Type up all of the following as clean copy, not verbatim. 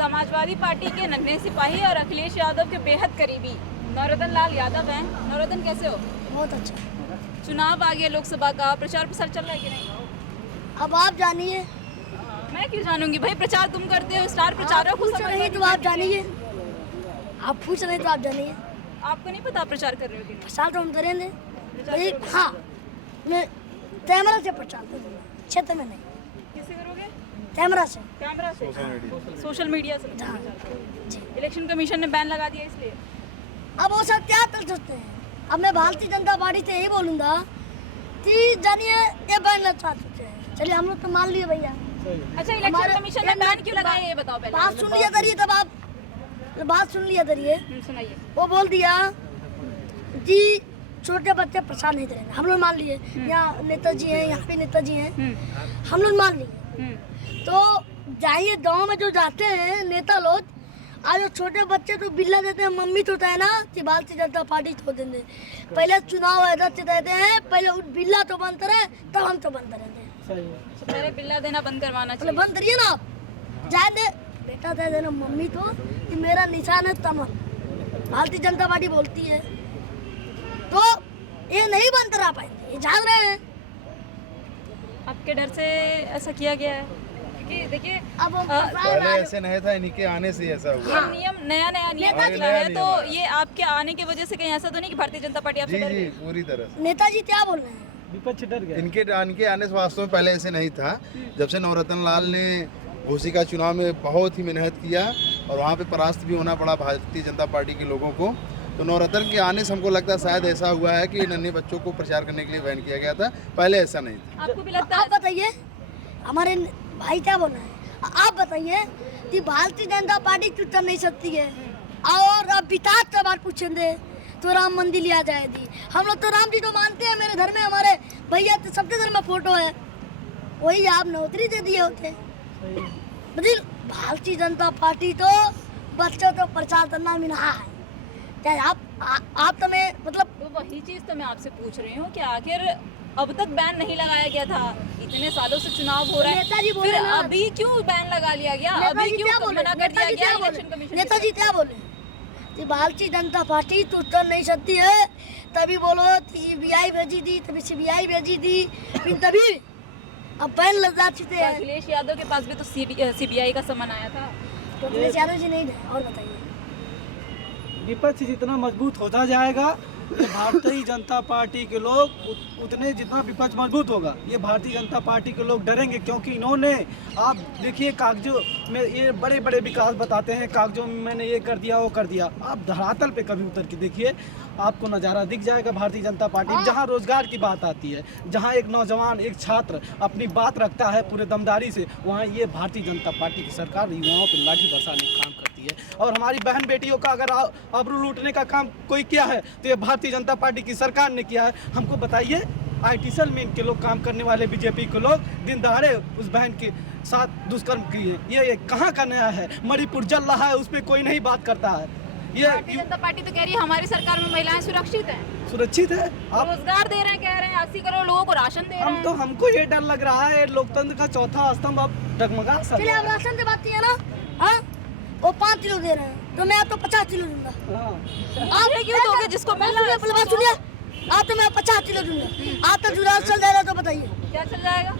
Samajwadi party के नन्हे सिपाही और अखिलेश यादव के बेहद करीबी नौरतन लाल यादव हैं। नौरतन कैसे हो? बहुत अच्छा। चुनाव आ गया लोकसभा का, प्रचार प्रसार चल रहा है कि नहीं? अब आप जानिए। मैं क्यों जानूंगी भाई, प्रचार तुम करते हो, स्टार प्रचारक हो। पूछ रही तो आप जानिए। आप पूछ रहे तो आप जानिए। आपको नहीं पता प्रचार कर रहे हो कि नहीं? प्रचार तो हम करेंगे भाई। हाँ, मैं कैमरा से प्रचार करूँगा, क्षेत्र में नहीं। किससे करोगे? कैमरा से। कैमरा से, सोशल मीडिया से। हाँ जी। इलेक्शन कमीशन ने बैन लगा दिया इसलिए। अब वो सब क्या कर सकते हैं। अब मैं भारतीय जनता पार्टी से यही बोलूँगा कि जानिए ये बैन लगा सकते हैं। चलिए हम लोग तो मान लिए भैया। अच्छा, इलेक्शन कमीशन ने बैन क्यों लगाया ये बताओ पहले। बात सुन लिया करिए, तब आप बात सुन लिया करिए। सुनाइए। वो बोल दिया कि छोटे बच्चे प्रसाद नहीं करेंगे। हम लोग मान लिए, यहाँ नेताजी हैं, यहाँ भी नेताजी हैं, हम लोग मान लिए। तो जाइए गांव में जो जाते हैं नेता लोग, आज छोटे बच्चे तो बिल्ला देते हैं। मम्मी तो है ना कि भारतीय जनता पार्टी छोड़ देंगे। पहले चुनाव ऐसा देते हैं, पहले बिल्ला तो बंद करे तब हम तो बंद करेंगे। पहले बिल्ला देना बंद करवाना चाहिए। बंद करिए ना आप। जाए दे बेटा, दे देना मम्मी तो कि मेरा निशान है कमल। भारतीय जनता पार्टी बोलती है तो ये नहीं बंद करा पाएंगे, ये जान रहे हैं। आपके डर से ऐसा किया गया है क्योंकि देखिए अब पहले ऐसे नहीं था, इन्हीं के आने से ऐसा हुआ। ये नियम नया नियम निकला है, तो ये आपके आने की वजह से कहीं ऐसा तो नहीं कि भारतीय जनता पार्टी आपसे जी डर जी गई? पूरी तरह से। नेताजी क्या बोल रहे हैं? विपक्ष डर गया। इनके आने से वास्तव में पहले ऐसे नहीं था। जब से नवरत्न लाल ने घोसी का चुनाव में बहुत ही मेहनत किया और वहाँ पे परास्त भी होना पड़ा भारतीय जनता पार्टी के लोगों को, तो नवरत्न के आने से हमको लगता है शायद ऐसा हुआ है कि नन्हे बच्चों को प्रचार करने के लिए बैन किया गया था। पहले ऐसा नहीं था। आपको भी लगता है? आप बताइए, हमारे भाई क्या बोल रहे हैं, आप बताइए कि भारतीय जनता पार्टी क्यों कर नहीं सकती है। और अब विकास का बात पूछेंगे तो राम मंदिर लिया जाएगी। हम लोग तो राम जी तो मानते हैं, मेरे घर में हमारे भैया तो सबके घर में फोटो है, वही आप नौकरी दे दिए होते। मतलब भारतीय जनता पार्टी तो बच्चों को प्रचार करना मिला है। क्या आप तो मैं मतलब तो वही चीज तो मैं आपसे पूछ रही हूँ कि आखिर अब तक बैन नहीं लगाया गया था, इतने सालों से चुनाव हो रहा है, नेताजी बोले फिर ना। अभी क्यों बैन लगा लिया गया? अभी क्यों मना कर दिया गया इलेक्शन कमीशन? नेताजी क्या बोले कि भारतीय जनता पार्टी तो कर नहीं सकती है। तभी बोलो सीबीआई भेजी दी, तभी सीबीआई भेजी दी, फिर तभी अब बैन लगा चुके हैं। अखिलेश यादव के पास भी तो सीबीआई का समन आया था। तो अखिलेश यादव जी नहीं गए। और बताइए, विपक्ष जितना मजबूत होता जाएगा ये भारतीय जनता पार्टी के लोग उतने जितना विपक्ष मजबूत होगा, ये भारतीय जनता पार्टी के लोग डरेंगे। क्योंकि इन्होंने, आप देखिए कागजों में ये बड़े बड़े विकास बताते हैं, कागजों में मैंने ये कर दिया वो कर दिया। आप धरातल पे कभी उतर के देखिए, आपको नज़ारा दिख जाएगा भारतीय जनता पार्टी। जहाँ रोजगार की बात आती है, जहाँ एक नौजवान एक छात्र अपनी बात रखता है पूरे दमदारी से, वहाँ ये भारतीय जनता पार्टी की सरकार युवाओं पर लाठी बरसाने का काम करती है। और हमारी बहन बेटियों का अगर आबरू लूटने का काम कोई किया है तो ये भारतीय जनता पार्टी की सरकार ने किया है। हमको बताइए, IT सेल में इनके लोग काम करने वाले बीजेपी के लोग दिन दहाड़े उस बहन के साथ दुष्कर्म किए। ये कहाँ का नया है? मणिपुर जल रहा है, उस पर कोई नहीं बात करता है। ये भारतीय जनता पार्टी तो कह रही है हमारी सरकार में महिलाएं सुरक्षित हैं। सुरक्षित है। आप रोजगार दे रहे हैं, कह रहे हैं 80 करोड़ लोगों को राशन दे रहे हैं। हमको ये डर लग रहा है लोकतंत्र का चौथा स्तंभ अब डगमगा सकता चलिए आप राशन से बात किया ना। हाँ, वो 5 किलो दे रहे हैं तो मैं आपको 50 किलो दूंगा। आप क्यों दोगे जिसको मिलना है? बात सुनिए, आप तो मैं 50 किलो दूंगा। आप तो जुगाड़ चल जाएगा तो बताइए। क्या चल जाएगा?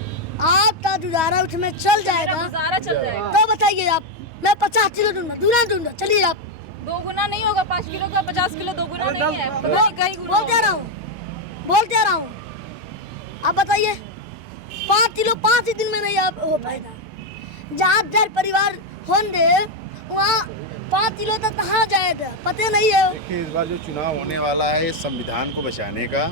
आपका जुगाड़ा उसमें चल जाएगा गुजारा चल जाएगा तो बताइए आप। मैं 50 किलो दूंगा, दूना दूंगा। चलिए आप। 2 गुना नहीं होगा, 5 किलो का 50 किलो 2 गुना नहीं है। पता नहीं कई गुना बोलते आ रहा हूँ। आप बताइए, 5 किलो 5 ही दिन में नहीं आप हो पाएगा। जहाँ 10 परिवार होंगे वहाँ 5 किलो तक कहाँ जाएगा, पता नहीं है। देखिए, इस बार जो चुनाव होने वाला है इस संविधान को बचाने का,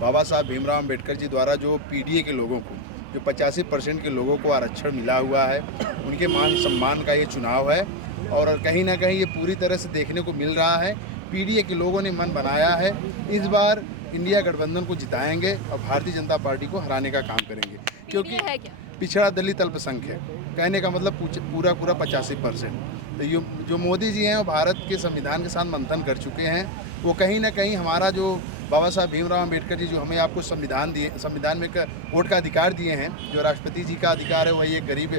बाबा साहब भीमराव अम्बेडकर जी द्वारा जो PDA के लोगों को, जो 85% के लोगों को आरक्षण मिला हुआ है, उनके मान सम्मान का ये चुनाव है। और कहीं ना कहीं ये पूरी तरह से देखने को मिल रहा है, PDA के लोगों ने मन बनाया है इस बार इंडिया गठबंधन को जिताएंगे और भारतीय जनता पार्टी को हराने का काम करेंगे। क्योंकि है क्या? पिछड़ा दलित अल्पसंख्यक, कहने का मतलब पूरा 85%। तो ये जो मोदी जी हैं वो भारत के संविधान के साथ मंथन कर चुके हैं। वो कहीं ना कहीं हमारा जो बाबा साहब भीमराव अम्बेडकर जी जो हमें आपको संविधान में वोट का अधिकार दिए हैं, जो राष्ट्रपति जी का अधिकार है, वही एक गरीब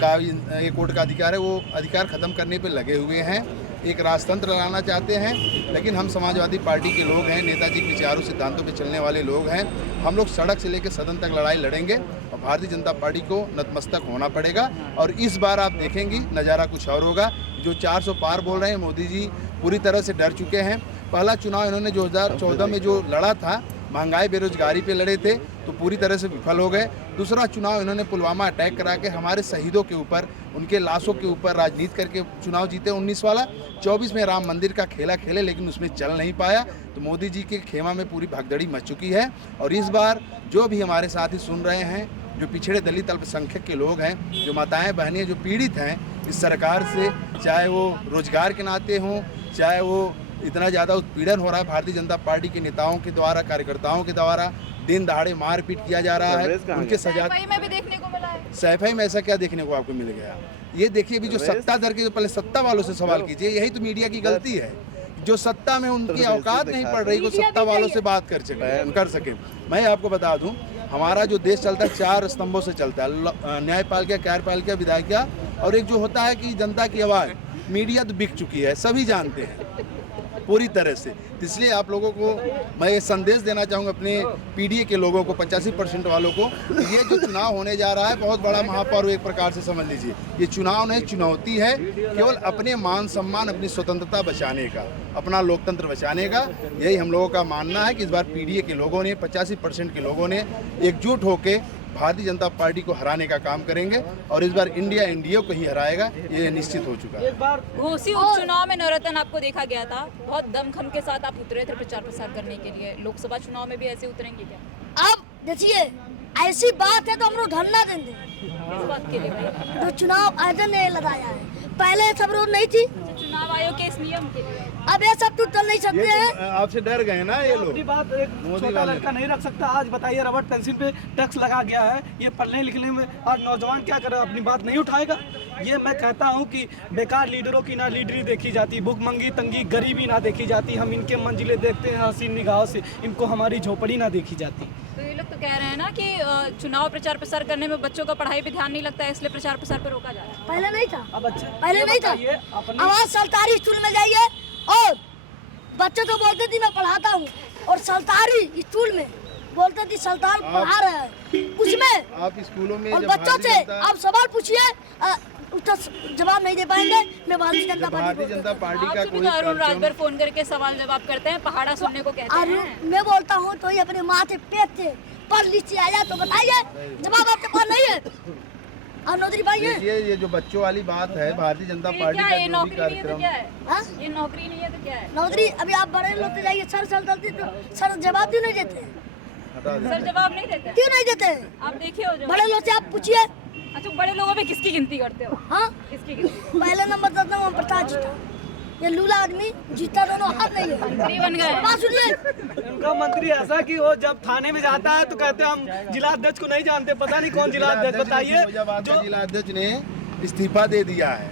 का एक वोट का अधिकार है, वो अधिकार ख़त्म करने पे लगे हुए हैं। एक राजतंत्र लाना चाहते हैं, लेकिन हम समाजवादी पार्टी के लोग हैं, नेताजी के विचारों सिद्धांतों पे चलने वाले लोग हैं। हम लोग सड़क से लेकर सदन तक लड़ाई लड़ेंगे और भारतीय जनता पार्टी को नतमस्तक होना पड़ेगा। और इस बार आप देखेंगी नज़ारा कुछ और होगा। जो 400 पार बोल रहे हैं, मोदी जी पूरी तरह से डर चुके हैं। पहला चुनाव इन्होंने 2014 में जो लड़ा था, महंगाई बेरोजगारी पे लड़े थे, तो पूरी तरह से विफल हो गए। दूसरा चुनाव इन्होंने पुलवामा अटैक करा के हमारे शहीदों के ऊपर, उनके लाशों के ऊपर राजनीति करके चुनाव जीते 19 वाला। 24 में राम मंदिर का खेला खेले, लेकिन उसमें चल नहीं पाया। तो मोदी जी के खेमा में पूरी भगदड़ी मच चुकी है। और इस बार जो भी हमारे साथी सुन रहे हैं, जो पिछड़े दलित अल्पसंख्यक के लोग हैं, जो माताएं बहनें जो पीड़ित हैं इस सरकार से, चाहे वो रोजगार के नाते हों, चाहे वो इतना ज़्यादा उत्पीड़न हो रहा है भारतीय जनता पार्टी के नेताओं के द्वारा, कार्यकर्ताओं के द्वारा, दिन दहाड़े मारपीट किया जा रहा है, उनके सजा में भी देखने को मिला है। सैफई में ऐसा क्या देखने को आपको मिल गया? ये देखिए भी जो सत्ता दर के, जो पहले सत्ता वालों से सवाल कीजिए। यही तो मीडिया की गलती है, जो सत्ता में उनकी औकात नहीं पड़ रही, वो सत्ता वालों से बात कर सके। मैं आपको बता दूं, हमारा जो देश चलता है 4 स्तंभों से चलता है, न्यायपालिका, कार्यपालिका, विधायिका, और एक जो होता है कि जनता की आवाज़। मीडिया तो बिक चुकी है, सभी जानते हैं पूरी तरह से। इसलिए आप लोगों को मैं ये संदेश देना चाहूँगा, अपने पीडीए के लोगों को, 85% वालों को, ये जो चुनाव होने जा रहा है बहुत बड़ा महापर्व एक प्रकार से समझ लीजिए। ये चुनाव नहीं, चुनौती है केवल अपने मान सम्मान, अपनी स्वतंत्रता बचाने का, अपना लोकतंत्र बचाने का। यही हम लोगों का मानना है कि इस बार पीडीए के लोगों ने, 85% के लोगों ने एकजुट होकर भारतीय जनता पार्टी को हराने का काम करेंगे। और इस बार इंडिया एनडीए को ही हराएगा, ये निश्चित हो चुका है। एक बार घोसी उपचुनाव में नवरत्न आपको देखा गया था, बहुत दमखम के साथ आप उतरे थे प्रचार प्रसार करने के लिए। लोकसभा चुनाव में भी ऐसे उतरेंगे क्या? अब देखिए, ऐसी बात है तो हम लोग धरना देंगे। इस बात के लिए भाई जो चुनाव आयोजन ने लगाया है, पहले सब रोड नहीं थी, चुनाव आयोग के इस नियम के लिए अब ये सब तो चल नहीं सकते हैं। आपसे डर गए ना ये लोग। अपनी बात एक छोटा लड़का नहीं रख सकता। आज बताइए, रबर पेंसिल पे टैक्स लगा गया है, ये पढ़ने लिखने में आज नौजवान क्या करे, अपनी बात नहीं उठाएगा। ये मैं कहता हूँ कि बेकार लीडरों की ना लीडरी देखी जाती, भूखमंगी, तंगी, गरीबी ना देखी जाती। हम इनके मंजिलें देखते हैं हसीन निगाहों से, इनको हमारी झोपड़ी ना देखी जाती। तो ये लोग तो कह रहे हैं ना कि चुनाव प्रचार प्रसार करने में बच्चों का पढ़ाई पे ध्यान नहीं लगता है, इसलिए प्रचार प्रसार पर रोका जा रहा है। पहले नहीं था, अब अच्छा पहले नहीं था। बताइए, अपनी आवाज सरकारी स्कूल में जाइए और बच्चे तो बोलते थी मैं पढ़ाता हूँ, और सरकारी स्कूल में बोलते थी सरकार पढ़ा रहा है, उसमें आप स्कूलों में और जब बच्चों भारतीय से जनता- आप सवाल पूछिए, उसका जवाब नहीं दे पाएंगे। मैं भारतीय जनता भारतीय जनता पार्टी का आपसे भी कोई तो अरुण रात कार्यक्रम- भर फोन करके सवाल जवाब करते हैं, पहाड़ा सुनने को कहते और हैं। मैं बोलता हूँ तो ये अपने माथे पेट से पढ़ लीजिए आया तो बताइए, जवाब आपके पास नहीं है। और नौकरी भाई है, देखिए, ये जो बच्चों वाली बात है, भारतीय जनता ये पार्टी क्या का है? ये जो भी नौकरी नहीं है तो कार्यक्रम, क्या है? हाँ? ये नौकरी नहीं है तो क्या है? नौकरी अभी आप बड़े लोग तो जाइए, सर चलती तो सर जवाब क्यों नहीं देते? हटा दें। सर जवाब नहीं देते हैं? क्यों नहीं देते? आप देखे हो जवाब? बड़े लोग से आप पूछिए। अच्छा, बड़े लोगों में किसकी गिनती करते हो? हाँ, किसकी गिनती? पहले नंबर देता हूँ प्रताप जीता, ये लूला आदमी जीता दोनों हाथ नहीं है। मंत्री बन गए। बात सुनिए, उनका मंत्री ऐसा कि वो जब थाने में जाता है तो कहते हैं हम जिला अध्यक्ष को नहीं जानते, पता नहीं कौन जिला अध्यक्ष, बताइए। फिरोजाबाद का जो जिला अध्यक्ष ने इस्तीफा दे दिया है।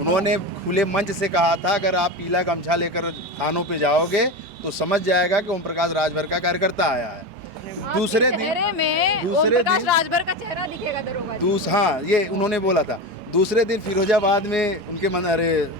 उन्होंने खुले मंच से कहा था, अगर आप पीला गमछा लेकर थानों पे जाओगे तो समझ जाएगा कि ओम प्रकाश राजभर का कार्यकर्ता आया है। दूसरे आपके दिन चेहरे में ओम दूसरे प्रकाश दिन- राजभर का चेहरा दिखेगा दरोगा जी। हाँ, ये उन्होंने बोला था। दूसरे दिन फिरोजाबाद में उनके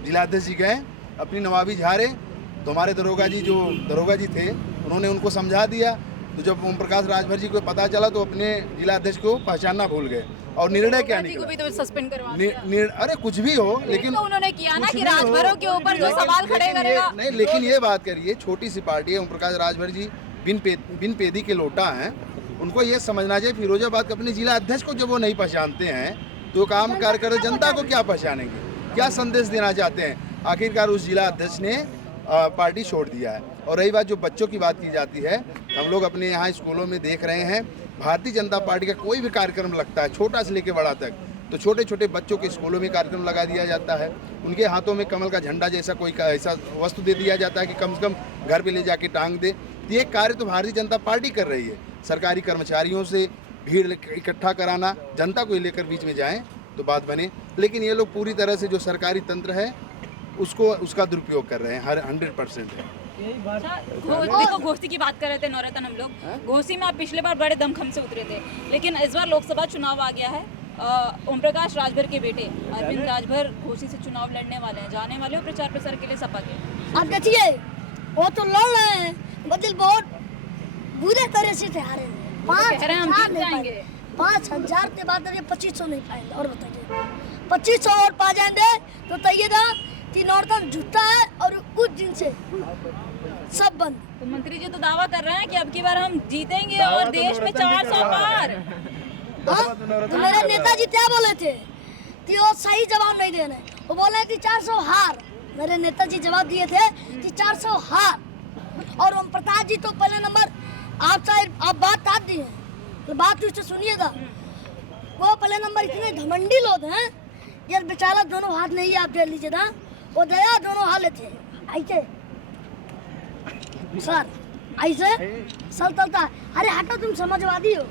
जिला अध्यक्ष जी गए, अपनी नवाबी झारे, तो हमारे दरोगा जी जो दरोगा जी थे, उन्होंने उनको समझा दिया। तो जब ओम प्रकाश राजभर जी को पता चला तो अपने जिला अध्यक्ष को पहचानना भूल गए। और निर्णय क्या दरोगा जी को निकला? भी तो सस्पेंड करवा दिया। अरे कुछ भी हो, लेकिन तो उन्होंने किया ना कुछ कि भी हो, राजभरों के ऊपर जो लेकिन- सवाल खड़े लेकिन ये- करेगा। नहीं, लेकिन ये बात करिए, छोटी सी पार्टी है, ओम प्रकाश राजभर जी बिन पेदी के लोटा हैं। उनको ये समझना चाहिए, फिरोजाबाद के अपने जिला अध्यक्ष को जब वो नहीं पहचानते हैं तो काम कर जनता को क्या पहचानेंगे? क्या संदेश देना चाहते हैं? आखिरकार उस जिला अध्यक्ष ने पार्टी छोड़ दिया है। और रही बात जो बच्चों की बात की जाती है, हम लोग अपने यहाँ स्कूलों में देख रहे हैं, भारतीय जनता पार्टी का कोई भी कार्यक्रम लगता है, छोटा से लेकर बड़ा तक, तो छोटे छोटे बच्चों के स्कूलों में कार्यक्रम लगा दिया जाता है। उनके हाथों में कमल का झंडा जैसा कोई ऐसा वस्तु दे दिया जाता है कि कम से कम घर पे ले जाके टांग दे। ये कार्य तो भारतीय जनता पार्टी कर रही है। सरकारी कर्मचारियों से भीड़ इकट्ठा कराना, जनता को लेकर बीच में जाएं तो बात बने। लेकिन ये लोग पूरी तरह से जो सरकारी तंत्र है उसका दुरुपयोग कर रहे हैं, हर 100% है। अच्छा, देखो घोसी की बात कर रहे थे नवरत्न हम लोग। घोसी में आप पिछले बार बड़े दमखम से उतरे थे, लेकिन इस बार लोकसभा चुनाव आ गया है, ओम प्रकाश राजभर के बेटे अरविंद राजभर घोसी से चुनाव लड़ने वाले हैं, जाने वाले हो प्रचार प्रसार के लिए सपा के? अब देखिए वो तो लड़ रहे हैं, मतलब बहुत बुरे तरह से हारे हैं। कह रहे हैं हम जीत जाएंगे। 5,000 के बाद ये 2500 नहीं पाएंगे। और बताइए 2500 और पा जाएंगे तो तैयार था कि नॉर्थन झूठा है और कुछ दिन से सब बंद। तो मंत्री जी तो दावा कर रहे हैं कि अब की बार हम जीतेंगे और देश में 400 पार। हाँ? तो मेरे नेताजी क्या बोले थे कि वो सही जवाब नहीं दे रहे, वो बोले कि 400 हार। मेरे नेताजी जवाब दिए थे कि 400 हार। और ओम प्रकाश जी तो पहले नंबर आप बात काट दी है, तो बात तो इससे सुनिएगा। वो पहले नंबर इतने घमंडी लोग हैं यार, बेचारा दोनों हाथ नहीं है, आप देख लीजिए ना, वो दया दोनों हाल थे ऐसे सर, ऐसे सर चलता है। अरे हटो, तुम समाजवादी हो,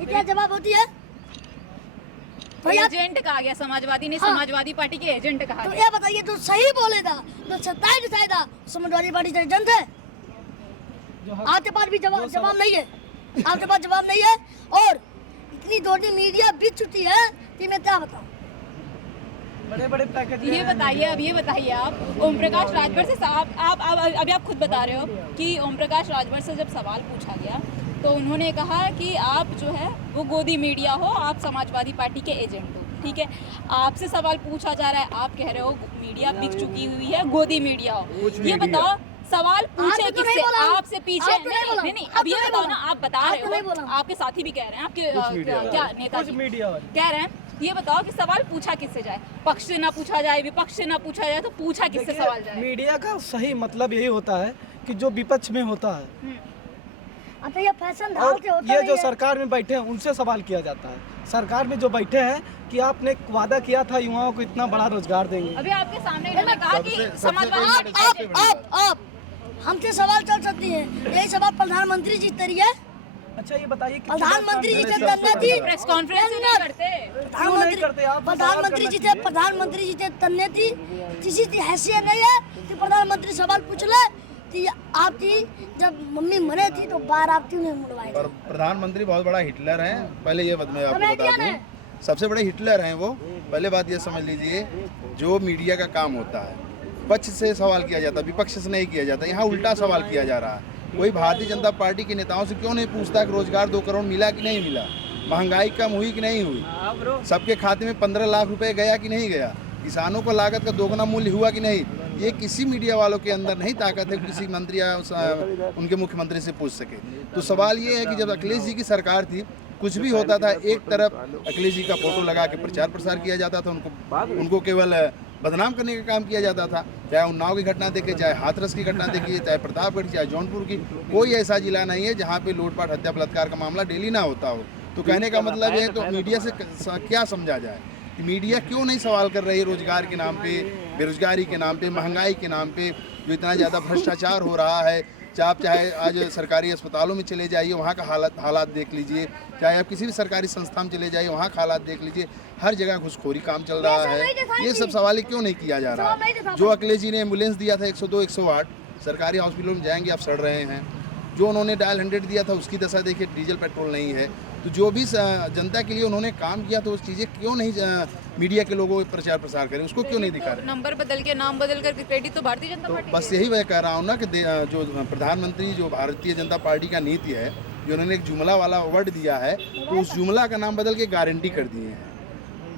ये क्या जवाब होती है? तो एजेंट कहा गया, समाजवादी नहीं, हाँ। समाजवादी पार्टी के एजेंट कहा तो गया। ये बताइए, तो सही बोलेगा तो सत्ताई दिखाएगा समाजवादी पार्टी से एजेंट है? आपके पास भी जवाब नहीं है, आपके पास जवाब नहीं है। और इतनी दोहरी मीडिया बीत चुकी है कि मैं क्या बताऊं। बड़े पैकेज ये बताइए आप ओम प्रकाश राजभर से आप अभी आप खुद बता रहे हो कि ओम प्रकाश राजभर से जब सवाल पूछा गया तो उन्होंने कहा कि आप जो है वो गोदी मीडिया हो, आप समाजवादी पार्टी के एजेंट हो। ठीक है, आपसे सवाल पूछा जा रहा है, आप कह रहे हो मीडिया बिक चुकी हुई है, गोदी मीडिया हो। ये बताओ सवाल पूछे किससे? आपसे पीछे नहीं, अब ये बताओ ना, आप बता रहे हो, आपके साथी भी कह रहे हैं, आपके क्या नेताजी कह रहे हैं, ये बताओ कि सवाल पूछा किससे जाए? पक्ष से ना पूछा जाए, विपक्ष से ना पूछा जाए, तो पूछा किससे सवाल जाए? मीडिया का सही मतलब यही होता है कि जो विपक्ष में होता है अच्छा, ये फैशन और ये जो सरकार में बैठे हैं उनसे सवाल किया जाता है। सरकार में जो बैठे हैं कि आपने वादा किया था युवाओं को इतना बड़ा रोजगार देंगे। अभी आपके सामने इन्होंने कहा कि समाजवादी आप हमसे सवाल चल सकती है, यही सवाल प्रधानमंत्री जी तरी है। अच्छा ये बताइए कि प्रधानमंत्री जी से तन्ने थी, प्रेस कॉन्फ्रेंस ही नहीं करते। प्रधानमंत्री जी से तन्ने थी, किसी की हैसियत नहीं है कि प्रधानमंत्री सवाल पूछ ले कि आपकी जब मम्मी मरे थी तो बार आप क्यों नहीं मुड़वाए? पर प्रधानमंत्री बहुत बड़ा हिटलर है। पहले ये मैं आपको बता दूं, सबसे बड़े हिटलर हैं वो। पहले बात ये समझ लीजिए, जो मीडिया का काम होता है पक्ष से सवाल किया जाता है, विपक्ष से नहीं किया जाता। यहाँ उल्टा सवाल किया जा रहा है। कोई भारतीय जनता पार्टी के नेताओं से क्यों नहीं पूछता कि रोजगार 2 करोड़ मिला कि नहीं मिला, महंगाई कम हुई कि नहीं हुई, सबके खाते में 15 लाख रुपए गया कि नहीं गया, किसानों को लागत का दोगुना मूल्य हुआ कि नहीं। ये किसी मीडिया वालों के अंदर नहीं ताकत है किसी मंत्री या उनके मुख्यमंत्री से पूछ सके। तो सवाल ये है कि जब अखिलेश जी की सरकार थी, कुछ भी होता था एक तरफ अखिलेश जी का फोटो लगा के प्रचार प्रसार किया जाता था, उनको केवल बदनाम करने का काम किया जाता था। चाहे उन्नाव की घटना देखिए, चाहे हाथरस की घटना देखिए, चाहे प्रतापगढ़, चाहे जौनपुर की, कोई ऐसा जिला नहीं है जहाँ पे लूटपाट, हत्या, बलात्कार का मामला डेली ना होता हो। तो कहने का मतलब है, तो मीडिया से क्या समझा जाए कि मीडिया क्यों नहीं सवाल कर रही है रोजगार के नाम पे, बेरोजगारी के नाम पे, महंगाई के नाम पे, जो इतना ज़्यादा भ्रष्टाचार हो रहा है। चाहे आज सरकारी अस्पतालों में चले जाइए, वहाँ का हालात देख लीजिए, चाहे आप किसी भी सरकारी संस्था में चले जाइए, वहाँ का हालात देख लीजिए, हर जगह घुसखोरी काम चल रहा है। ये सब सवाल क्यों नहीं किया जा रहा है? जो अखिलेश जी ने एम्बुलेंस दिया था 102, 108, सरकारी हॉस्पिटलों में जाएंगे आप सड़ रहे हैं। जो उन्होंने डायल 100 दिया था उसकी दशा देखिए, डीजल पेट्रोल नहीं है। तो जो भी जनता के लिए उन्होंने काम किया तो उस चीज़ें क्यों नहीं मीडिया के लोगों को प्रचार प्रसार करें, उसको क्यों नहीं दिखा रहे? नंबर बदल के, नाम बदल कर क्रेडिट तो भारतीय जनता पार्टी। बस यही मैं कह रहा हूँ ना कि जो प्रधानमंत्री, जो भारतीय जनता पार्टी का नीति है, जो उन्होंने एक जुमला वाला वर्ड दिया है, तो उस जुमला का नाम बदल के गारंटी कर दिए हैं।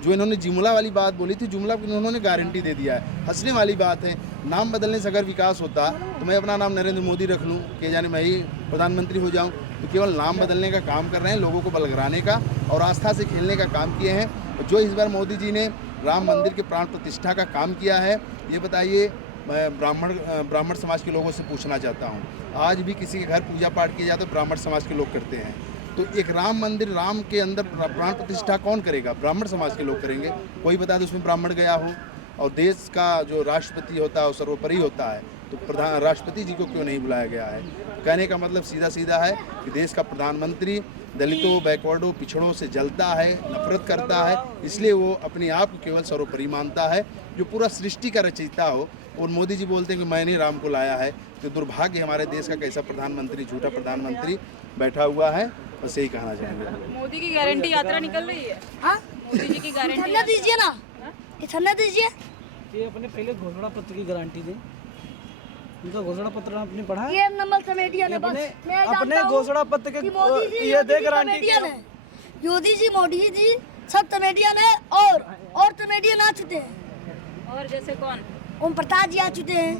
जो इन्होंने जुमला वाली बात बोली थी, जुमला उन्होंने गारंटी दे दिया है। हंसने वाली बात है, नाम बदलने से अगर विकास होता तो मैं अपना नाम नरेंद्र मोदी रख लूँ कि जाने मैं ही प्रधानमंत्री हो जाऊँ। तो केवल नाम बदलने का काम कर रहे हैं, लोगों को बलगराने का और आस्था से खेलने का काम किए हैं। जो इस बार मोदी जी ने राम मंदिर के प्राण प्रतिष्ठा का काम किया है, ये बताइए, मैं ब्राह्मण समाज के लोगों से पूछना चाहता हूँ, आज भी किसी के घर पूजा पाठ किया जाता है, ब्राह्मण समाज के लोग करते हैं। तो एक राम मंदिर, राम के अंदर प्राण प्रतिष्ठा कौन करेगा? ब्राह्मण समाज के लोग करेंगे। कोई बता दो उसमें ब्राह्मण गया हो। और देश का जो राष्ट्रपति होता है वो सर्वोपरि होता है, तो राष्ट्रपति जी को क्यों नहीं बुलाया गया है? कहने का मतलब सीधा सीधा है कि देश का प्रधानमंत्री दलितों, बैकवर्डों, पिछड़ों से जलता है, नफरत करता है, इसलिए वो अपने आप को केवल सर्वोपरि मानता है, जो पूरा सृष्टि का रचयिता हो। और मोदी जी बोलते हैं कि मैंने राम को लाया है। तो दुर्भाग्य हमारे देश का कैसा प्रधानमंत्री, झूठा प्रधानमंत्री बैठा हुआ है। बस यही कहना चाहेंगे। मोदी की गारंटी यात्रा निकल रही है। हाँ, मोदी जी की गारंटी इतना दीजिए ना, इतना दीजिए। ये अपने पहले घोषणा पत्र की गारंटी दें। इनका घोषणा पत्र आपने पढ़ा है? ये नंबर कमेडियन है बस। मैं अपने जानता हूँ घोषणा पत्र के कि मोदी जी ये दे गारंटी कमेडियन है। मोदी जी सब कमेडियन है और कमेडियन आ चुके हैं। और जैसे कौन? ओम प्रकाश जी आ चुके हैं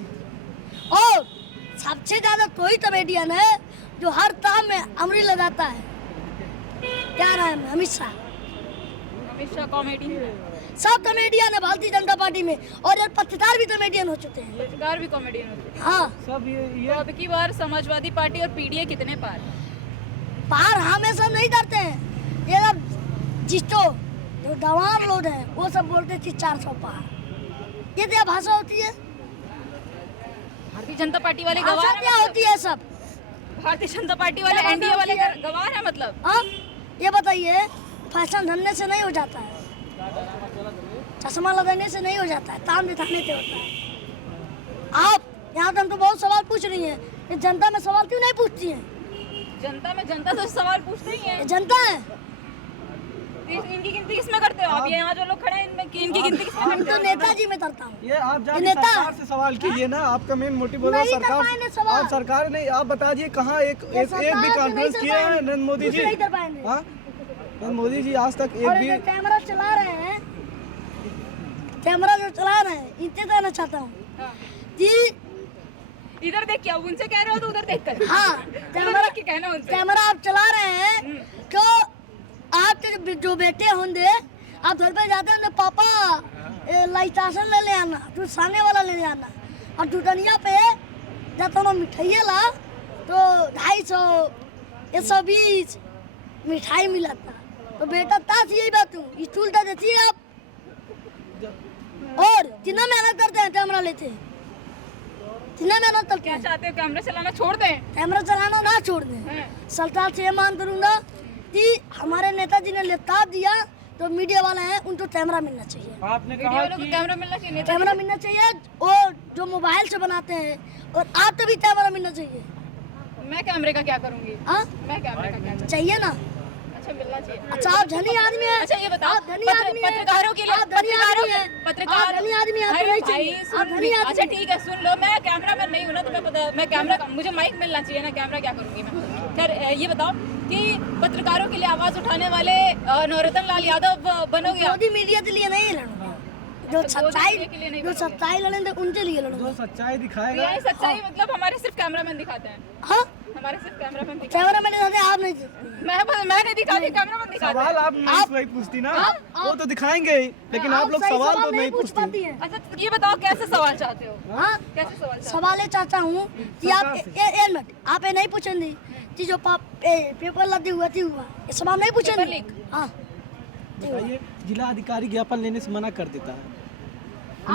और सबसे ज्यादा कोई कमेडियन है जो हर काम में अमरी लगाता है। क्या नाम है? अमित शाह कॉमेडी सब कमेडियन है भारतीय जनता पार्टी में, और ये पत्रकार भी कमेडियन हो चुके हैं। पत्रकार भी कॉमेडियन होते हैं। हाँ, सब तो अब की बार समाजवादी पार्टी और पीडीए कितने पार? पार हमेशा नहीं करते हैं। ये सब जिस्तो जो गंवार लोग हैं वो सब बोलते थे 400 पार। ये क्या भाषा होती है? भारतीय जनता पार्टी वाले भाषा गवार क्या हैं? होती है सब? भारतीय जनता पार्टी वाले क्या एनडीए वाले होती है? गवार है मतलब? हाँ, ये बताइए, फैशन धरने से नहीं हो जाता है, चश्मा लगाने से नहीं हो जाता है, ताम दिखाने से होता है। आप यहाँ तो हम तो बहुत सवाल पूछ रही हैं, ये जनता में सवाल क्यों नहीं पूछती हैं? जनता से सवाल पूछते ही ये हैं। जनता है। इनकी गिनती किसमें करते हो आप? ये यहाँ जो लोग खड़े हैं इनमें इनकी गिनती किसमें हम करते तो हो? नेताजी में करता हूँ। ये आप जाके नेता सरकार से सवाल कीजिए ना। आपका मेन मोटिव बोला नहीं कर पाएंगे सरकार। सवाल। आप सरकार नहीं, आप बताइए कहाँ एक ये भी सरकार से कॉन्फ्रेंस नहीं कर किए हैं पाएंगे। नरेंद्र मोदी कुछ जी? नहीं कर पाएंगे। हाँ, नरेंद्र मोदी जी आज तक और एक जो भी कैमरा चला रहे हैं, कैमरा जो चला रहे हैं, इनसे कहना चाहता हूँ हाँ। कि इधर देख के, अब उनसे कह रहे हो तो उधर देख कर। हाँ, कैमरा के कहना उनसे। कैमरा आप चला रहे हैं तो आपके जो बेटे होंगे, आप घर पे जाते हैं पापा लाइटासन ले आना, तू सामने वाला ले आना, और दुनिया पे जब तुम मिठाइया ला तो 250 120 मिठाई मिला था। तो बेटा ताश यही बात हूँ, स्टूल तो देती है आप, और कितना मेहनत करते हैं कैमरा लेते हैं, कितना मेहनत करते क्या हैं। चाहते हो, कैमरा चलाना छोड़ दें? कैमरा चलाना ना छोड़ दें। हाँ। सरकार से ये मांग करूंगा कि हमारे नेताजी ने लैपटॉप दिया तो मीडिया वाले हैं उनको कैमरा मिलना चाहिए, आपने मीडिया कहा वालों को कि कैमरा मिलना चाहिए। नेता कैमरा मिलना चाहिए, और जो मोबाइल से बनाते हैं, और आपको भी कैमरा मिलना चाहिए। मैं कैमरे का क्या करूंगी? हाँ, मैं कैमरे का क्या करूंगी? चाहिए ना। अच्छा, मिलना चाहिए। अच्छा, आप धनी आदमी हैं। अच्छा, ये बताओ, आप धनी आदमी हैं। पत्रकारों के लिए, आप धनी आदमी हैं। पत्रकार आप धनी आदमी हैं, आपको अरे नहीं भाई, चाहिए। सुन आप धनी आदमी अच्छा हैं। ठीक है, सुन लो, मैं कैमरामैन नहीं हूँ ना, तो मैं कैमरा, मुझे माइक मिलना चाहिए ना, कैमरा क्या करूंगी मैं? खैर, ये बताओ कि पत्रकारों के लिए आवाज उठाने वाले नवरत्न लाल यादव बनोगे आप? मोदी मीडिया के लिए नहीं लड़ूंगा, जो अच्छा, मोदी सच्चाई मीडिया के लिए नहीं जो सच्चाई लड़ेंगे उनके लिए जो लड़ूंगा। सच्चाई दिखाएगा। यही सच्चाई मतलब हमारे सिर्फ कैमरामैन दिखाते हैं। हाँ, हमारे सिर्फ कैमरामैन दिखाते कैमरा मैंने आप नहीं हैं। मैं नहीं दिखाती, कैमरामैन दिखाते सवाल हैं। आप नहीं वही पूछती ना, वो तो दिखाएंगे ही, लेकिन आप लोग सही सवाल तो नहीं नहीं पूछ पाती पूछती। हैं। अच्छा, तो ये बताओ कैसे सवाल चाहते हो? हाँ, कैसे सवाल चाहते सवाल ये चाहता हूँ कि आप एक मिनट, आप ये नहीं पूछेंगे कि जो पेपर लदी हुआ थी हुआ, ये सवाल नहीं पूछेंगे। Paper leak? हाँ, बताइए, जिला अधिकारी ज्ञापन लेने से मना कर देता है।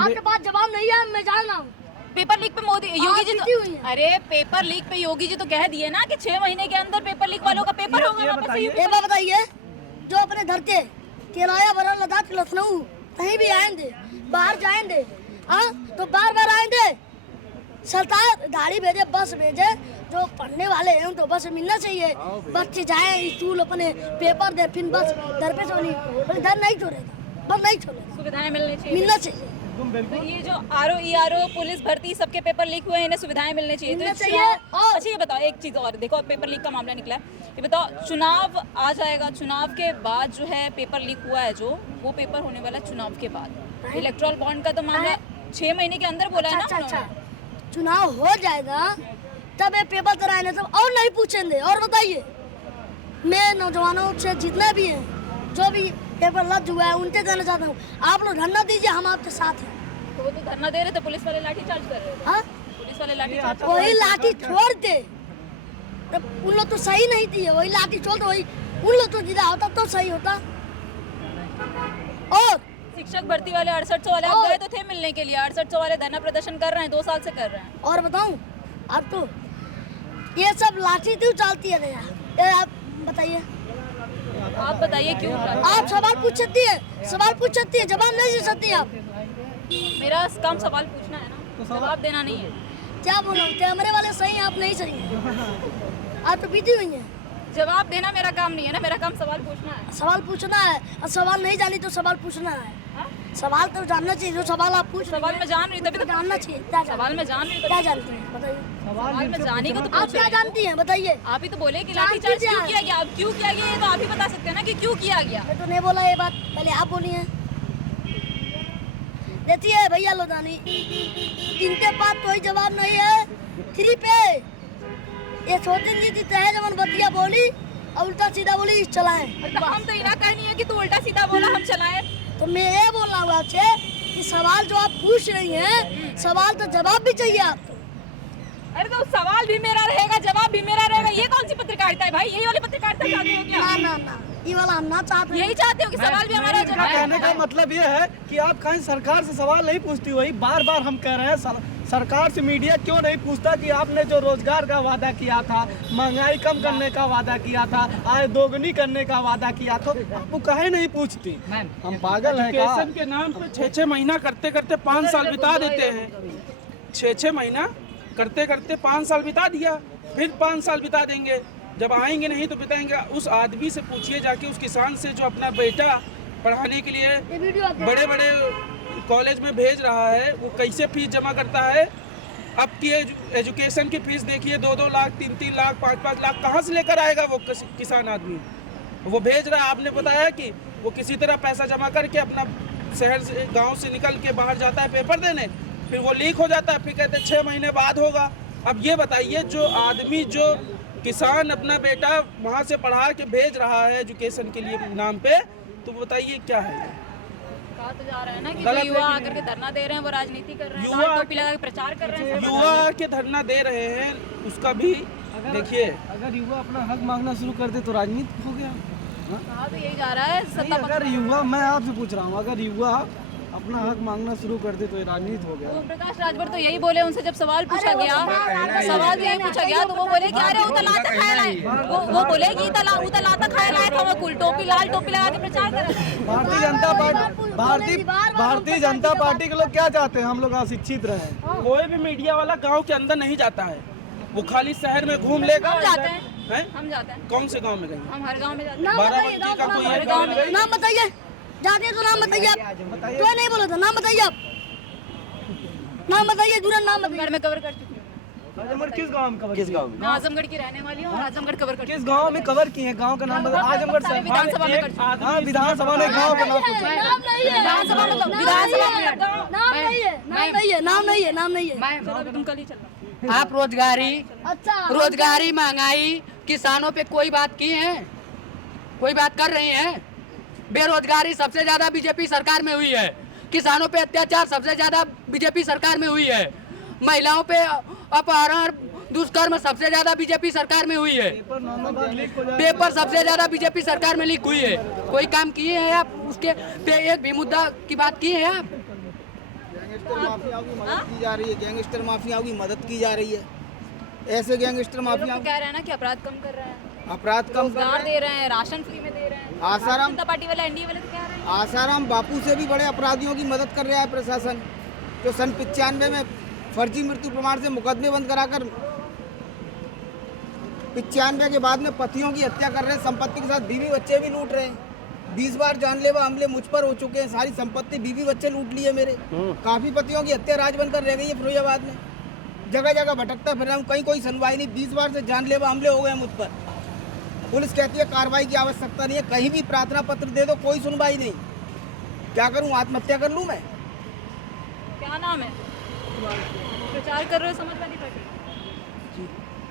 आपके पास जवाब नहीं है, मैं जान रहा हूँ। पेपर लीक पे मोदी योगी जी जीती हुई तो, हैं। अरे पेपर लीक पे योगी जी तो कह दिए ना कि 6 महीने के अंदर पेपर लीक वालों का पेपर ये- होगा ये वापस से बताइए। यूपी एक बात बताइए, जो अपने घर के किराया भरा लद्दाख लखनऊ कहीं भी आएंगे, बाहर जाएंगे, हाँ, तो बार बार आएंगे। सरकार गाड़ी भेजे, बस भेजे, जो पढ़ने वाले हैं उनको बस मिलना चाहिए। बच्चे जाए स्कूल, अपने पेपर दे, फिर बस घर पे छोड़ी, घर नहीं छोड़ेगा, बस नहीं छोड़ेगा, सुविधाएं मिलनी चाहिए। मिलना चाहिए। तुम तो बिल्कुल ये जो आरओ पुलिस भर्ती सबके पेपर लीक हुए हैं, इन्हें सुविधाएं मिलनी चाहिए। मिलना तो चाहिए। चुनाव- अच्छा ये बताओ एक चीज और, देखो पेपर लीक का मामला निकला है, ये बताओ चुनाव आ जाएगा, चुनाव के बाद जो है पेपर लीक हुआ है जो, वो पेपर होने वाला है चुनाव के बाद। इलेक्ट्रल बॉन्ड का तो मामला 6 महीने के अंदर बोला है अच्छा ना अच्छा, उन्होंने। चुनाव हो जाएगा तब ये पेपर कराने सब और नहीं पूछेंगे। और बताइए, मैं नौजवानों से जितने भी हैं, जो भी पेपर लग हुआ है, उनसे कहना चाहता हूँ, आप लोग धरना दीजिए, हम आपके साथ हैं। तो वो तो धरना दे रहे थे, पुलिस वाले लाठी चार्ज कर रहे थे। हाँ, पुलिस वाले लाठी चार्ज वही लाठी छोड़ दे, तब उन लोग तो सही नहीं थी, वही लाठी छोड़ दे, वही उन लोग तो जिदा होता तो सही होता। और शिक्षक भर्ती वाले 6800 वाले आप गए तो थे मिलने के लिए, 6800 वाले धरना प्रदर्शन कर रहे हैं, 2 साल से कर रहे हैं। और बताऊं, अब तो ये सब लाठी क्यों चलती है भैया, ये आप बताइए। आप बताइए क्यों? आप सवाल पूछ सकती है, सवाल पूछ सकती है, जवाब नहीं दे सकती आप। मेरा काम सवाल पूछना है ना, जवाब देना नहीं है। क्या बोलो, कैमरे वाले सही हैं, आप नहीं सही हैं, आप तो बीती हुई हैं। जवाब देना मेरा काम नहीं है ना, मेरा काम सवाल पूछना है। सवाल पूछना है और सवाल नहीं जानी तो सवाल पूछना है। हाँ? सवाल तो जानना चाहिए, जो सवाल आप पूछ रहे सवाल हैं, मैं जान रही हूँ तभी तो जानना चाहिए। क्या सवाल मैं जान रही हूँ क्या तभी- जानती हैं बताइए? सवाल मैं जानी को तो आप पूछ क्या रही हूँ। जानती हैं बताइए? आप ही तो बोले कि जानती लाठीचार्ज क्या क्यों है? किया गया, अब क्यों किया गया ये तो आप ही बता सकते हैं ना कि क्यों किया गया। मैं तो नहीं बोला ये बात, पहले आप बोली हैं। देखिए भैया लोधानी, इनके पास कोई जवाब नहीं है। थ्री पे ये सोचेंगे कि तहे जमन बतिया बोली और उल्टा सीधा बोली चलाएं। तो हम तो इना कहनी है कि तू उल्टा सीधा बोला हम चलाए। तो मैं ये बोल रहा हूँ आपसे कि सवाल जो आप पूछ रही हैं, सवाल तो जवाब भी चाहिए आपको। अरे तो सवाल भी मेरा रहेगा, जवाब भी मेरा रहेगा, ये कौन सी पत्रकारिता है भाई? यही वाली पत्रकारिता चाहते हो क्या? ना ना ना, ये वाला हम ना चाहते हैं। यही चाहते हो कि सवाल भी हमारा मेरा जवाब कहने का मतलब ये है कि आप कहीं सरकार से सवाल नहीं पूछती। वही बार बार हम कह रहे हैं सरकार से मीडिया क्यों नहीं पूछता कि आपने जो रोजगार का वादा किया था, महंगाई कम करने का वादा किया था, आय दोगुनी करने का वादा किया था, वो कहे नहीं पूछती। हम पागल हैं क्या? एजुकेशन के नाम पे 6-6 महीना करते करते 5 साल बिता देते हैं। 6-6 महीना करते करते 5 साल बिता दिया, फिर 5 साल बिता देंगे। जब आएंगे नहीं तो बिताएंगे। उस आदमी से पूछिए जाके, उस किसान से जो अपना बेटा पढ़ाने के लिए ये वीडियो आप बड़े बड़े कॉलेज में भेज रहा है, वो कैसे फीस जमा करता है। अब की एजुकेशन की फीस देखिए, 2-2 लाख, 3-3 लाख, 5-5 लाख कहाँ से लेकर आएगा वो किसान आदमी? वो भेज रहा है, आपने बताया कि वो किसी तरह पैसा जमा करके अपना शहर से, गांव से निकल के बाहर जाता है पेपर देने, फिर वो लीक हो जाता है, फिर कहते हैं 6 महीने बाद होगा। अब ये बताइए, जो आदमी, जो किसान अपना बेटा वहाँ से पढ़ा के भेज रहा है एजुकेशन के लिए नाम पे, तो बताइए क्या है? कहा तो जा रहा है ना कि गलत जो है युवा कि आकर के धरना दे रहे हैं वो राजनीति कर रहे हैं, युवा लाल टोपी लगा के प्रचार कर रहे हैं। युवा के धरना दे रहे हैं, उसका भी देखिए। अगर युवा अपना हक मांगना शुरू कर दे तो राजनीति हो गया। कहा तो यही जा रहा है नहीं, सत्ता अगर युवा, मैं आपसे पूछ रहा हूँ, अगर युवा अपना हक मांगना शुरू कर दे तो ये राजनीति हो गया। ओम प्रकाश राजभर तो यही बोले, उनसे जब सवाल पूछा गया, सवाल यही पूछा गया तो वो बोले कि अरे उतलाता खाया लाए, वो बोले कि उतलाता खाया लाए था, वो कुल टोपी लाल टोपी लगा के प्रचार कर रहे हैं। भारतीय जनता पार्टी के लोग क्या चाहते हैं? हम लोग अशिक्षित रहे। कोई भी मीडिया वाला गांव के अंदर नहीं जाता है, वो खाली शहर में घूम लेगा। हम जाते हैं, हैं? हम जाते हैं, कौन से गांव में गए? हम हर गांव में जाते हैं। नाम बताइए, बाराबंकी का कोई हर एक गाँव गांव में में नाम बताइए, जाते हैं तो नाम बताइए आप। क्यों नहीं बोला था? नाम बताइए आप, नाम बताइए, दूसरा नाम बताइए। आजमगढ़ में कवर कर चुकी हूँ, आजमगढ़ किस गांव में? किस गांव में? मैं आजमगढ़ की रहने वाली हूँ और आजमगढ़ कवर कर किस गांव में कवर किए हैं? गांव का नाम बता। आजमगढ़ से विधानसभा में कर चुकी हूँ। हाँ, विधानसभा ने गांव का नाम पूछा। नाम नहीं है, विधानसभा में विधानसभा में नाम नहीं है, नाम नहीं है, नाम नहीं है, नाम नहीं है। चलो अभी तुम कल ही चलो। आप अच्छा, रोजगारी महंगाई किसानों पे कोई बात की है? कोई बात कर रही हैं? बेरोजगारी सबसे ज्यादा बीजेपी सरकार में हुई है, किसानों पे अत्याचार सबसे ज्यादा बीजेपी सरकार में हुई है, महिलाओं पे अपहरण दुष्कर्म सबसे ज्यादा बीजेपी सरकार में हुई है, पेपर सबसे ज्यादा बीजेपी सरकार में लीक हुई है। कोई काम किए हैं आप? उसके पे एक भी मुद्दा की बात किए हैं आप? गैंगस्टर माफियाओं की मदद की जा रही है, गैंगस्टर माफियाओं की मदद की जा रही है। ऐसे गैंगस्टर लोग माफियाओं तो कह रहे हैं ना कि अपराध कम कर रहे हैं, अपराध कम कर रोजगार रहे दे रहे हैं, राशन फ्री में दे रहे हैं। आसाराम जनता पार्टी वाले, एनडीए वाले तो कह रहे हैं। आसाराम बापू से भी बड़े अपराधियों की मदद कर रहा है प्रशासन, जो सन 95 में फर्जी मृत्यु प्रमाण से मुकदमे बंद कराकर 95 के बाद में पतियों की हत्या कर रहे हैं, संपत्ति के साथ बीवी बच्चे भी लूट रहे हैं। 20 बार जानलेवा हमले मुझ पर हो चुके हैं, सारी संपत्ति बीवी बच्चे लूट लिए मेरे। काफी पतियों की हत्या राज बनकर रह गई है फिरोजाबाद में। जगह जगह भटकता फिर रहा हूँ, कहीं कोई सुनवाई नहीं। 20 बार से जानलेवा हमले हो गए मुझ पर। पुलिस कहती है कार्रवाई की आवश्यकता नहीं है, कहीं भी प्रार्थना पत्र दे दो, कोई सुनवाई नहीं। क्या करूँ, आत्महत्या कर लूँ मैं? क्या नाम है? प्रचार कर रहे हो समाजवादी पार्टी?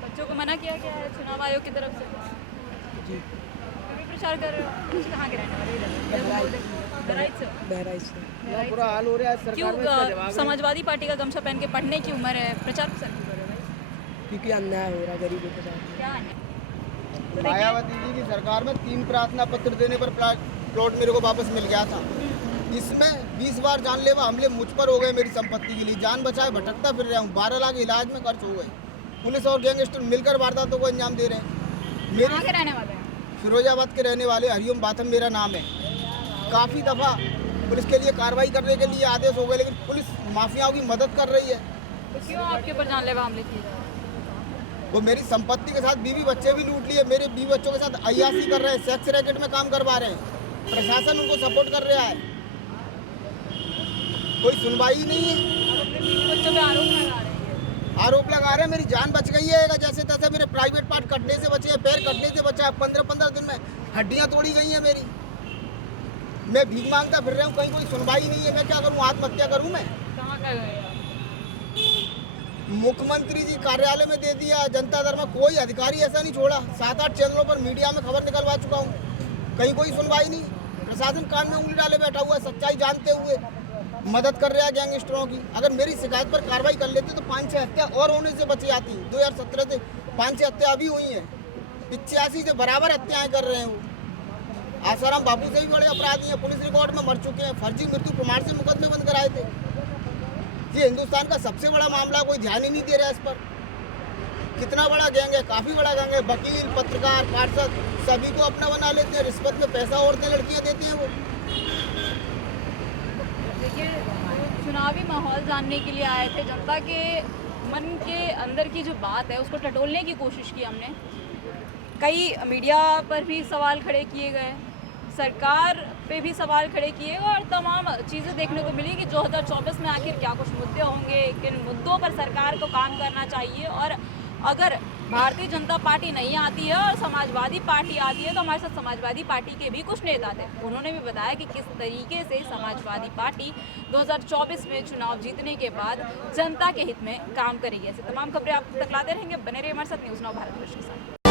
बच्चों को मना किया गया है चुनाव आयोग की तरफ से, कभी प्रचार कर रहे हो? कहाँ के रहने वाले? बहराइच से? बहराइच से। बुरा हाल हो रहा है क्यों सरकार में, इसका जवाब नहीं। समाजवादी पार्टी का गमछा पहन के पढ़ने की उम्र है, प्रचार क्यों कर रहे हो भाई? क्योंकि अन्याय हो रहा गरीबों के साथ। क्या है? तो देखिए, मायावती जी की सरकार में 3 प्रार्थना पत्र देने पर प्लॉट मेरे को वापस मिल गया था। इसमें 20 बार जानलेवा हमले मुझ पर हो गए मेरी संपत्ति के लिए। जान बचाए भटकता फिर रहा हूँ, 12 लाख इलाज में खर्च हो गए। पुलिस और गैंगस्टर मिलकर वारदातों को अंजाम दे रहे हैं। कहाँ के रहने वाले हैं? फिरोजाबाद के रहने वाले हरिओम बाथम मेरा नाम है। काफ़ी दफ़ा पुलिस के लिए कार्रवाई करने के लिए आदेश हो गए, लेकिन पुलिस माफियाओं की मदद कर रही है। तो क्यों आपके ऊपर जानलेवा हमले किए जा रहे हैं? वो मेरी संपत्ति के साथ बीवी बच्चे भी लूट लिए, मेरे बीवी बच्चों के साथ अय्याशी कर रहे हैं, सेक्स रैकेट में काम करवा रहे हैं, प्रशासन उनको सपोर्ट कर रहा है, कोई सुनवाई ही नहीं है। अपने बीवी बच्चों पे आरोप लगा रहे हैं। आरोप लगा रहे हैं, मेरी जान बच गई है, जैसे तैसे मेरे प्राइवेट पार्ट कटने से बचे हैं, पैर कटने से बचा है, 15-15 दिन में हड्डियां तोड़ी गई हैं मेरी। मैं भीख मांगता फिर रहा हूँ, कहीं कोई सुनवाई नहीं है, मैं क्या करूँ, आत्महत्या करूँ मैं? कहाँ गए आप? मुख्यमंत्री जी कार्यालय में दे दिया, जनता दल में कोई अधिकारी ऐसा नहीं छोड़ा, 7-8 चैनलों पर मीडिया में खबर निकलवा चुका हूँ, कहीं कोई सुनवाई नहीं। प्रशासन कान में उंगली डाले बैठा हुआ है, सच्चाई जानते हुए मदद कर रहा है गैंगस्टरों की। अगर मेरी शिकायत पर कार्रवाई कर लेते तो 5-6 हत्या और होने से बची जाती। 2017 से 5-6 हत्या अभी हुई हैं, 85 से बराबर हत्याएं कर रहे हैं वो। आसाराम बाबू से भी बड़े अपराधी हैं, पुलिस रिकॉर्ड में मर चुके हैं, फर्जी मृत्यु प्रमाण से मुकदमे बंद कराए थे। ये हिंदुस्तान का सबसे बड़ा मामला, कोई ध्यान ही नहीं दे रहा है इस पर। कितना बड़ा गैंग है, काफ़ी बड़ा गैंग है, वकील, पत्रकार, पार्षद सभी को अपना बना लेते हैं, रिश्वत में पैसा औरतें लड़कियां देती हैं वो। देखिए, चुनावी माहौल जानने के लिए आए थे, जनता के मन के अंदर की जो बात है उसको टटोलने की कोशिश की हमने। कई मीडिया पर भी सवाल खड़े किए गए, सरकार पे भी सवाल खड़े किए और तमाम चीज़ें देखने को मिली कि 2024 में आखिर क्या कुछ मुद्दे होंगे, किन मुद्दों पर सरकार को काम करना चाहिए। और अगर भारतीय जनता पार्टी नहीं आती है और समाजवादी पार्टी आती है तो हमारे साथ समाजवादी पार्टी के भी कुछ नेता थे, उन्होंने भी बताया कि किस तरीके से समाजवादी पार्टी 2024 में चुनाव जीतने के बाद जनता के हित में काम करेगी। ऐसे तमाम खबरें आप तक लाते रहेंगे, बने रहिए हमारे साथ न्यूज़ नाउ भारत के साथ।